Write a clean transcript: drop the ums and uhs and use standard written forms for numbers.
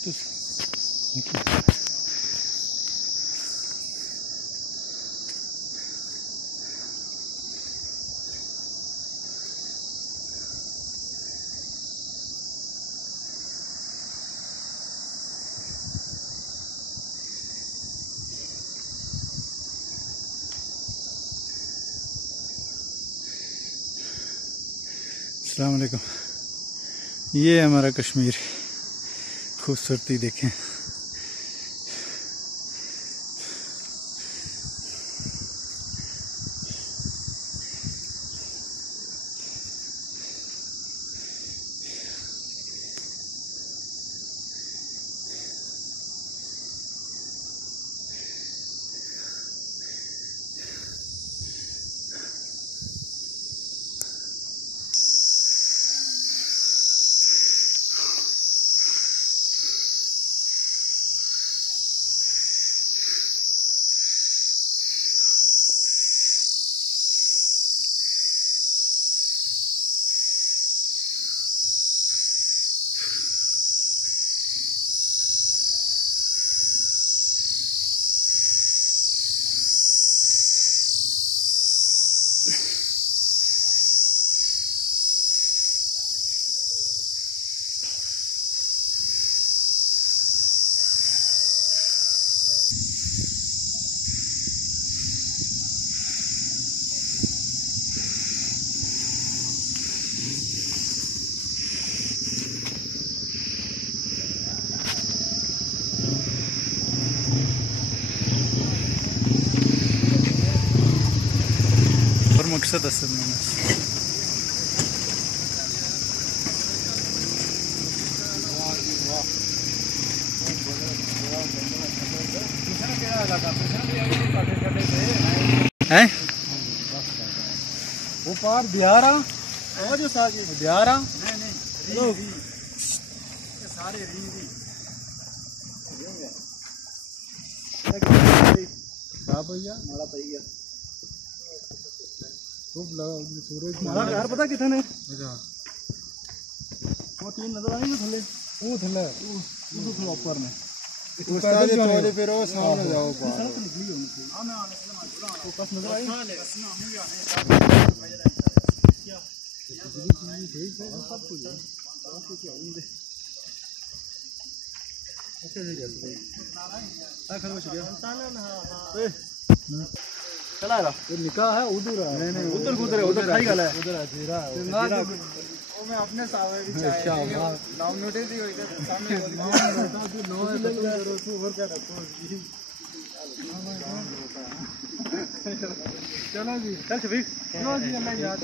तो अस्सलाम वालेकुम। ये है हमारा कश्मीर, खूबसूरती देखें। मकसद असल में है वो पार बिहारा और जो बिहारा लोग सारे भैया मारा भैया सूरज हमारा घर पता कितने वो तीन नजर आई थले वो थले वो थोड़ा ऊपर में उसका फिर वो सामने जाओ पार सड़क निकली होनी चाहिए हां मैं आने से वो पास नजर आई क्या सब कुछ अच्छा जल्दी आ खरोच गया चला रहा ये निकाह है उधर है नहीं उधर उधर खाई गला है उधर है जीरा वो मैं अपने सावे भी चाहिए नाम नोटिस दी हुई सामने नाम बता दो नो है करो तू और क्या रखो चलो जी चल शफीक चलो जी अल्लाह याद